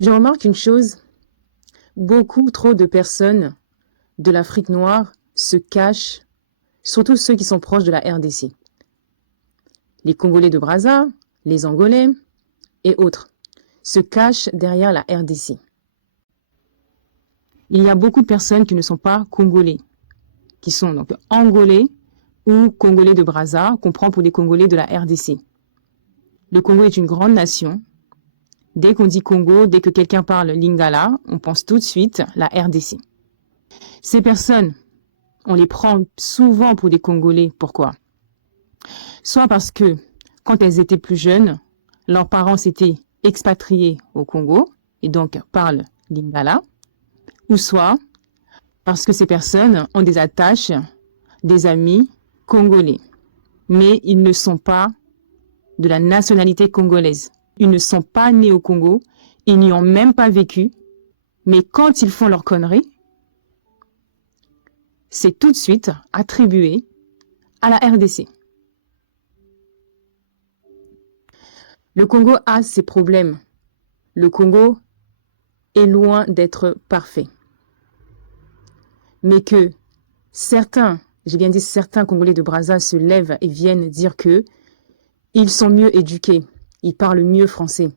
Je remarque une chose, beaucoup trop de personnes de l'Afrique noire se cachent, surtout ceux qui sont proches de la RDC. Les Congolais de Brazza, les Angolais et autres se cachent derrière la RDC. Il y a beaucoup de personnes qui ne sont pas Congolais, qui sont donc Angolais ou Congolais de Brazza, qu'on prend pour des Congolais de la RDC. Le Congo est une grande nation. Dès qu'on dit Congo, dès que quelqu'un parle Lingala, on pense tout de suite la RDC. Ces personnes, on les prend souvent pour des Congolais. Pourquoi? Soit parce que, quand elles étaient plus jeunes, leurs parents s'étaient expatriés au Congo et donc parlent Lingala, ou soit parce que ces personnes ont des attaches, des amis congolais, mais ils ne sont pas de la nationalité congolaise. Ils ne sont pas nés au Congo, ils n'y ont même pas vécu, mais quand ils font leurs conneries, c'est tout de suite attribué à la RDC. Le Congo a ses problèmes. Le Congo est loin d'être parfait. Mais que certains, j'ai bien dit certains Congolais de Brazza se lèvent et viennent dire que ils sont mieux éduqués, ils parlent mieux français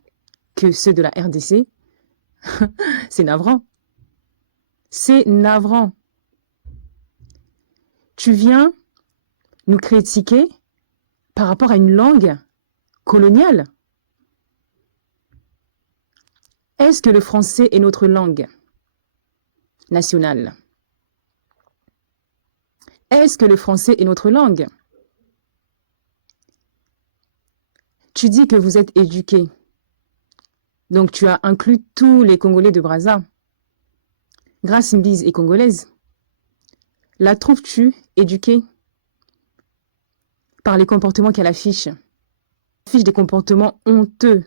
que ceux de la RDC, c'est navrant. C'est navrant. Tu viens nous critiquer par rapport à une langue coloniale. Est-ce que le français est notre langue nationale? Est-ce que le français est notre langue? Tu dis que vous êtes éduqués. Donc tu as inclus tous les Congolais de Brazza. Grace Mbise est congolaise. La trouves-tu éduquée par les comportements qu'elle affiche? Elle affiche des comportements honteux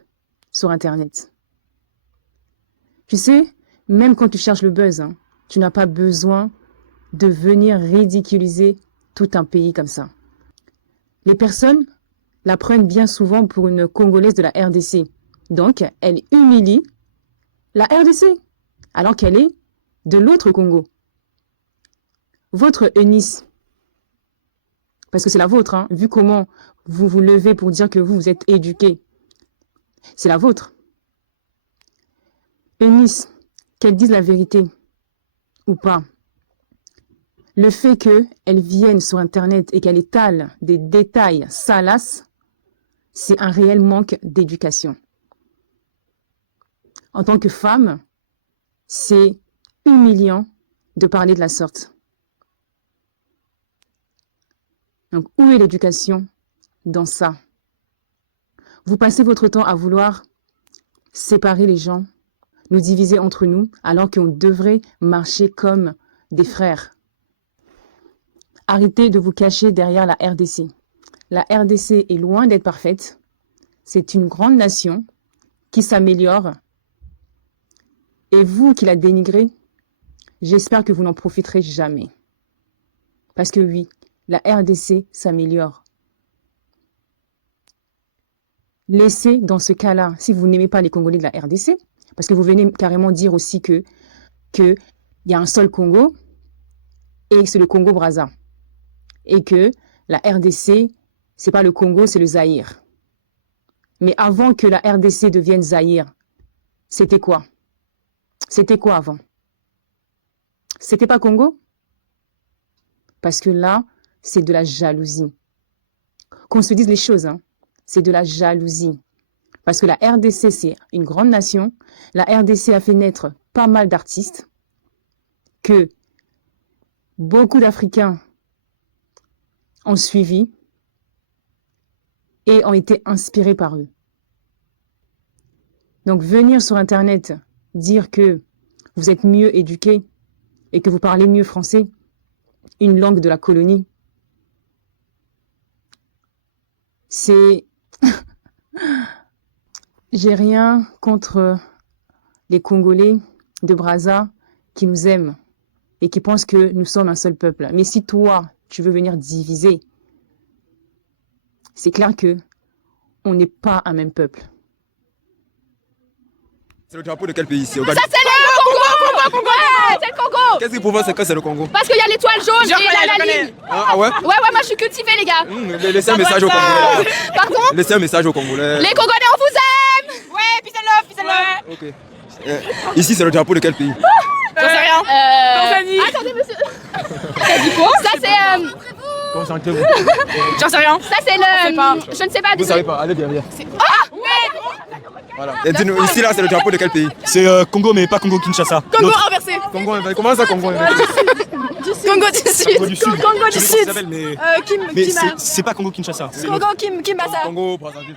sur Internet. Tu sais, même quand tu cherches le buzz, tu n'as pas besoin de venir ridiculiser tout un pays comme ça. Les personnes la prennent bien souvent pour une Congolaise de la RDC. Donc, elle humilie la RDC, alors qu'elle est de l'autre Congo. Votre Eunice, parce que c'est la vôtre, vu comment vous vous levez pour dire que vous êtes éduqué, c'est la vôtre. Eunice, qu'elle dise la vérité ou pas, le fait qu'elle vienne sur Internet et qu'elle étale des détails salaces, c'est un réel manque d'éducation. En tant que femme, c'est humiliant de parler de la sorte. Donc, où est l'éducation dans ça? Vous passez votre temps à vouloir séparer les gens, nous diviser entre nous, alors qu'on devrait marcher comme des frères. Arrêtez de vous cacher derrière la RDC. La RDC est loin d'être parfaite. C'est une grande nation qui s'améliore. Et vous qui la dénigrez, j'espère que vous n'en profiterez jamais. Parce que oui, la RDC s'améliore. Laissez dans ce cas-là, si vous n'aimez pas les Congolais de la RDC, parce que vous venez carrément dire aussi que y a un seul Congo et c'est le Congo-Brazza. Et que la RDC, c'est pas le Congo, c'est le Zaïre. Mais avant que la RDC devienne Zaïre, c'était quoi? C'était quoi avant? C'était pas Congo? Parce que là, c'est de la jalousie. Qu'on se dise les choses, c'est de la jalousie. Parce que la RDC, c'est une grande nation. La RDC a fait naître pas mal d'artistes que beaucoup d'Africains ont suivi et ont été inspirés par eux. Donc, venir sur Internet dire que vous êtes mieux éduqués et que vous parlez mieux français, une langue de la colonie, c'est... J'ai rien contre les Congolais de Brazza qui nous aiment et qui pensent que nous sommes un seul peuple. Mais si toi, tu veux venir diviser, c'est clair que on n'est pas un même peuple. C'est le drapeau de quel pays? C'est Ça, c'est le Congo. Ouais, c'est le Congo. Qu'est-ce qui prouve que c'est le Congo? Parce qu'il y a l'étoile jaune et la ligne. Ah ouais? Ouais, moi je suis cultivée, les gars. Laissez un message aux Congolais. Pardon? Laissez un message aux Congolais. Les Congolais, on vous aime. Ouais, peace and love, peace and love. Ok. Ici, c'est le drapeau de quel pays? J'en sais rien. Tanzanie. Attendez, monsieur. T'as dit quoi? Ça, c'est. Concentrez-vous. J'en sais rien. Ça, c'est le. Je ne sais pas. Vous savez pas, allez derrière. Ah! Voilà. Et dites-nous, ici, là, c'est le drapeau de quel pays? C'est Congo, mais pas Congo-Kinshasa. Congo renversé. Congo, comment ça, Congo? Congo du Sud. Congo du Sud. Congo du Je sais Sud. pas comment ça s'appelle, mais Kim c'est pas Congo-Kinshasa. Congo Kim Bassa. Congo, Brazzaville.